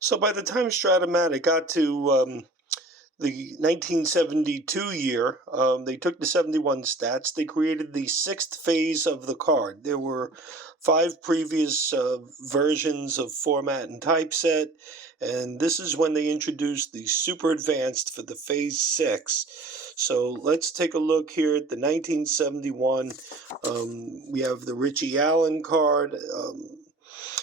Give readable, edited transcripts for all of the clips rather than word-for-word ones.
So by the time Strat-O-Matic got to the 1972 year, they took the 71 stats. They created the sixth phase of the card. There were 5 previous versions of format and typeset, and this is when they introduced the super advanced for the phase 6. So let's take a look here at the 1971. We have the Richie Allen card.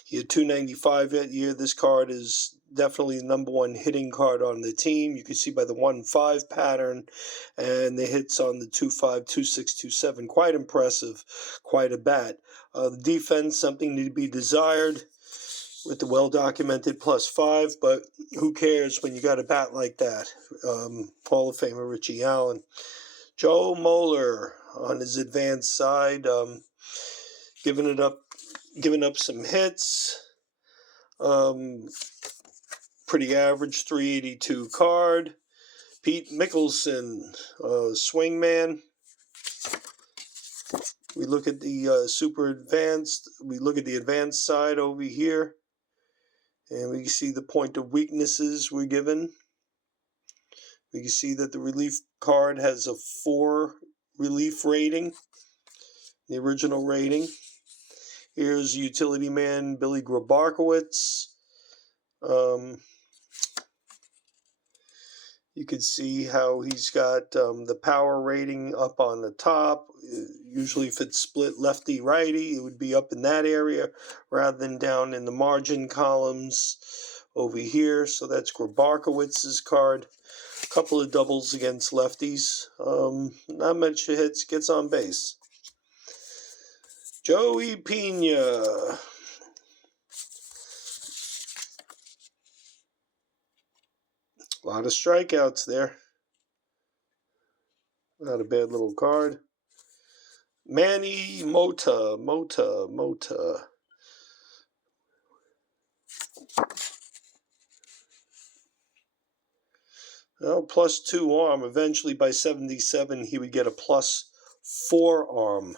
He had 295 that year. This card is definitely the #1 hitting card on the team. You can see by the 1-5 pattern and the hits on the 2-5, 2-6, 2-7. Quite impressive, quite a bat. The defense, something to be desired with the well-documented +5, but who cares when you got a bat like that? Hall of Famer Richie Allen. Joe Moeller on his advanced side, giving up some hits. Pretty average 382 card. Pete Mickelson, swingman. We look at the super advanced. We look at the advanced side over here, and we see the point of weaknesses we're given. We can see that the relief card has a 4 relief rating, the original rating. Here's utility man Billy Grabarkowitz. You can see how he's got the power rating up on the top. Usually if it's split lefty-righty, it would be up in that area rather than down in the margin columns over here. So that's Grabarkowitz's card. A couple of doubles against lefties. Not much hits, gets on base. Joey Pena. A lot of strikeouts there. Not a bad little card. Manny Mota. Well, +2 arm. Eventually, by 77, he would get a +4 arm.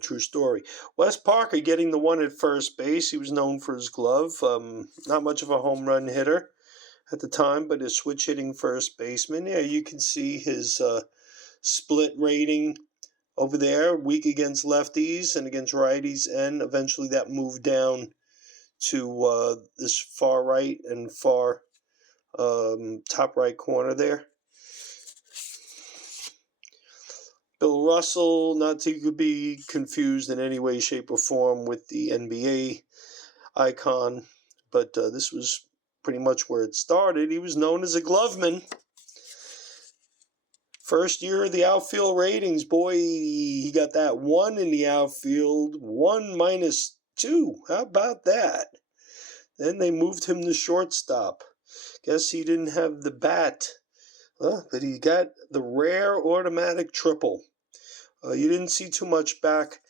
True story. Wes Parker getting the 1 at first base. He was known for his glove. Not much of a home run hitter at the time, but a switch hitting first baseman. Yeah, you can see his split rating over there. Weak against lefties and against righties, and eventually that moved down to this far right and far top right corner there. Bill Russell, not to be confused in any way, shape, or form with the NBA icon, but this was pretty much where it started. He was known as a gloveman. First year of the outfield ratings, boy, he got that 1 in the outfield, 1 -2. How about that? Then they moved him to shortstop. Guess he didn't have the bat, but he got the rare automatic triple. You didn't see too much back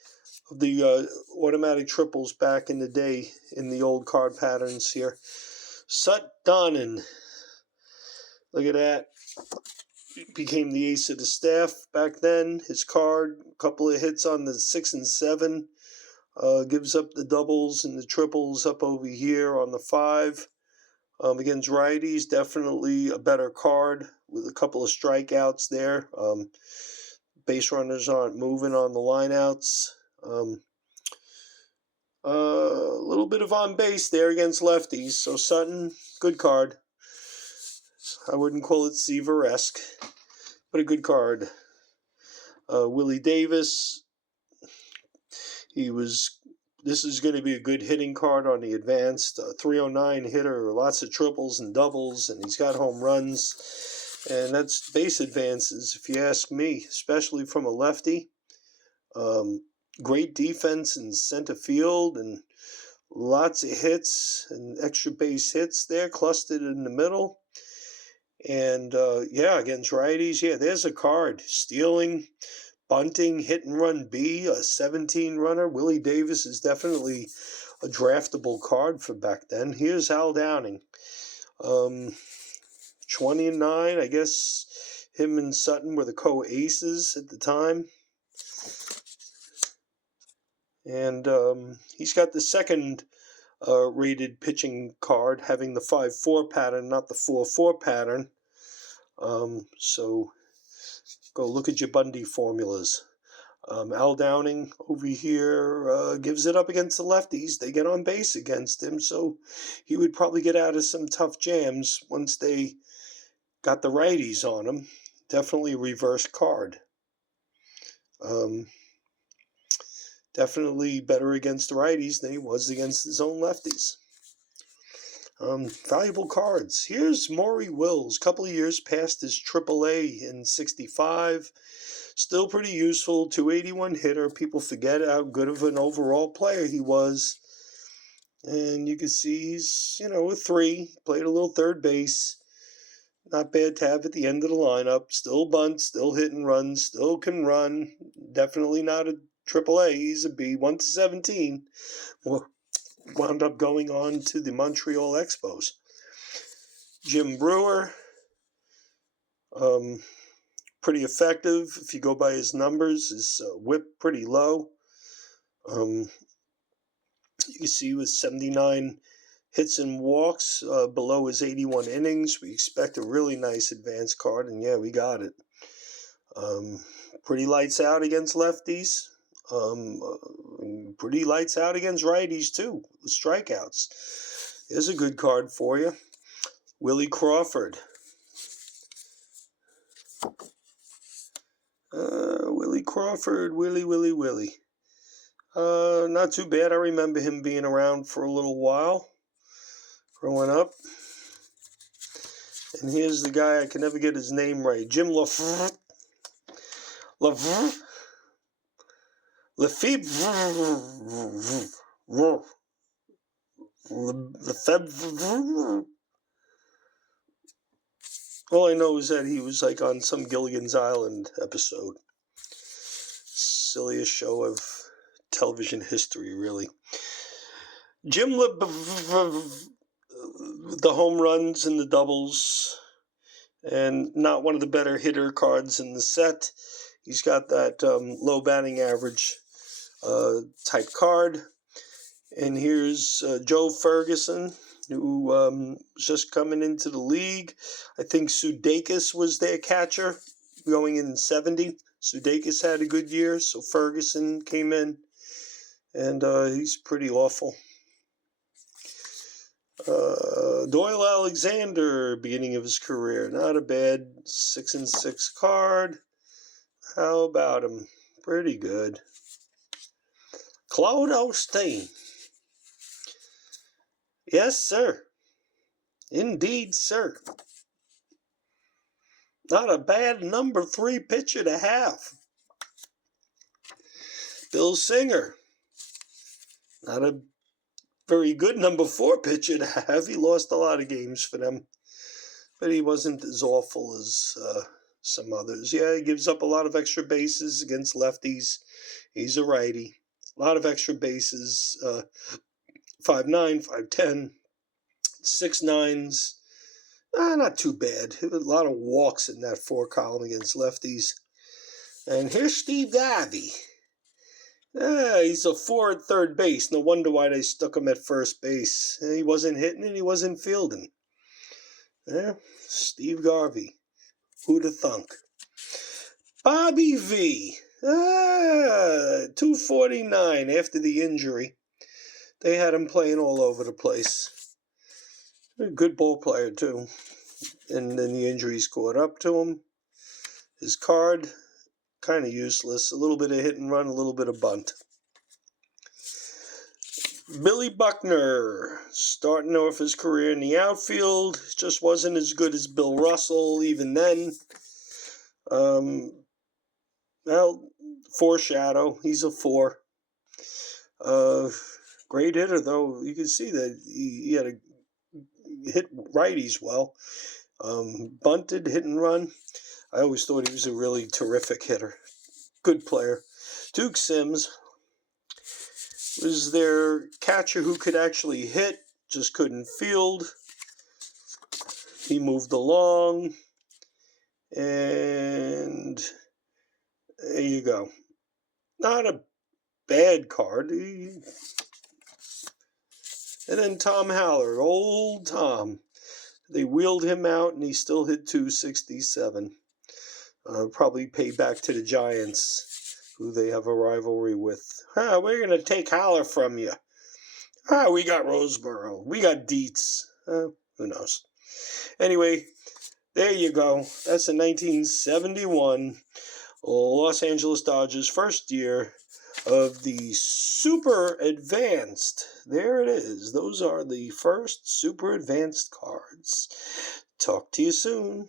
of the automatic triples back in the day in the old card patterns here. Sut Donnan. Look at that. Became the ace of the staff back then. His card, a couple of hits on the 6 and 7. Gives up the doubles and the triples up over here on the 5. Against righties, definitely a better card with a couple of strikeouts there. Base runners aren't moving on the lineouts. A little bit of on base there against lefties. So Sutton, good card. I wouldn't call it Seaver-esque, but a good card. Willie Davis. This is going to be a good hitting card on the advanced. 309 hitter, lots of triples and doubles, and he's got home runs. And that's base advances, if you ask me, especially from a lefty. Great defense in center field and lots of hits and extra base hits there clustered in the middle. And, yeah, against righties, yeah, there's a card. Stealing, bunting, hit and run B, a 17 runner. Willie Davis is definitely a draftable card for back then. Here's Al Downing. 29, I guess him and Sutton were the co-aces at the time. And he's got the second rated pitching card, having the 5-4 pattern, not the 4-4 pattern. So go look at your Bundy formulas. Al Downing over here gives it up against the lefties. They get on base against him, so he would probably get out of some tough jams once they got the righties on him. Definitely a reverse card. Definitely better against the righties than he was against his own lefties. Valuable cards. Here's Maury Wills, couple of years past his AAA in 65. Still pretty useful, 281 hitter. People forget how good of an overall player he was. And you can see he's, a 3. Played a little third base. Not bad to have at the end of the lineup. Still bunts, still hit and run, still can run. Definitely not a AAA. He's a B, 1-17. Wound up going on to the Montreal Expos. Jim Brewer, pretty effective if you go by his numbers. His whip pretty low. You can see with 79 hits and walks below his 81 innings. We expect a really nice advanced card, and yeah, we got it. Pretty lights out against lefties. Pretty lights out against righties too, with strikeouts. Here's a good card for you. Willie Crawford. Willie Crawford, Willie. Not too bad. I remember him being around for a little while, growing up. And here's the guy, I can never get his name right. Jim Lefebvre. All I know is that he was like on some Gilligan's Island episode. Silliest show of television history, really. Jim the home runs and the doubles, and not one of the better hitter cards in the set. He's got that low batting average type card. And here's Joe Ferguson, who was just coming into the league. I think Sudeikis was their catcher going in 70. Sudeikis had a good year, so Ferguson came in, and he's pretty awful. Doyle Alexander, beginning of his career, not a bad 6-6 card. How about him? Pretty good. Claude Osteen. Yes, sir. Indeed, sir. Not a bad number 3 pitcher to have. Bill Singer. Not a very good number 4 pitcher to have. He lost a lot of games for them. But he wasn't as awful as some others. Yeah, he gives up a lot of extra bases against lefties. He's a righty. A lot of extra bases. 5'9", 5'10", 6'9". Not too bad. A lot of walks in that 4 column against lefties. And here's Steve Garvey. He's a 4 at third base. No wonder why they stuck him at first base. He wasn't hitting and he wasn't fielding. Steve Garvey. Who'da thunk? Bobby V. 249 after the injury. They had him playing all over the place. A good ball player, too. And then the injuries caught up to him. His card, kind of useless. A little bit of hit and run, a little bit of bunt. Billy Buckner, starting off his career in the outfield. Just wasn't as good as Bill Russell, even then. Well, foreshadow. He's a 4. Great hitter, though. You can see that he had a hit righties well. Bunted, hit and run. I always thought he was a really terrific hitter. Good player. Duke Sims was their catcher who could actually hit, just couldn't field. He moved along. And there you go. Not a bad card. And then Tom Haller, old Tom. They wheeled him out, and he still hit .267. Probably pay back to the Giants, who they have a rivalry with. We're going to take Haller from you. We got Roseboro. We got Dietz. Who knows? Anyway, there you go. That's the 1971 Los Angeles Dodgers' first year of the Super Advanced. There it is. Those are the first Super Advanced cards. Talk to you soon.